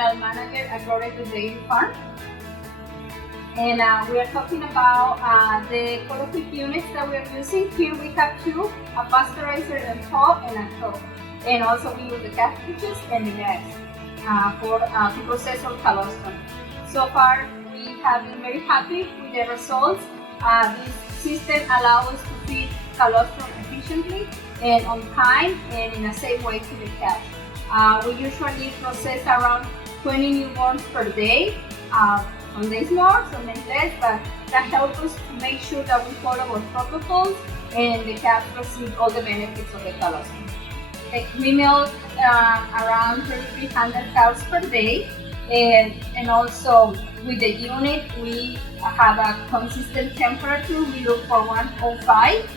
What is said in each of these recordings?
General Manager at Grotegut Dairy Farm. And we are talking about the ColoQuick units that we are using. Here we have two, a pasteurizer and thaw and a thaw. And also we use the cartridges and the bags to process our colostrum. So far, we have been very happy with the results. This system allows us to feed colostrum efficiently and on time and in a safe way to the calf. We usually process around 20 newborns per day. Some days more, some days less, but that helps us to make sure that we follow our protocols and the calves receive all the benefits of the colostrum. We milk around 3,300 cows per day, and also with the unit we have a consistent temperature. We look for 105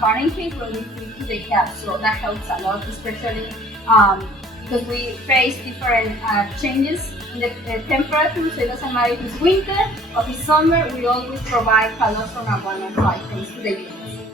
Fahrenheit when we feed to the calves, so that helps a lot, especially because we face different changes in the temperature, so it doesn't matter if it's winter or if it's summer, we always provide colostrum at 105 thanks to the units.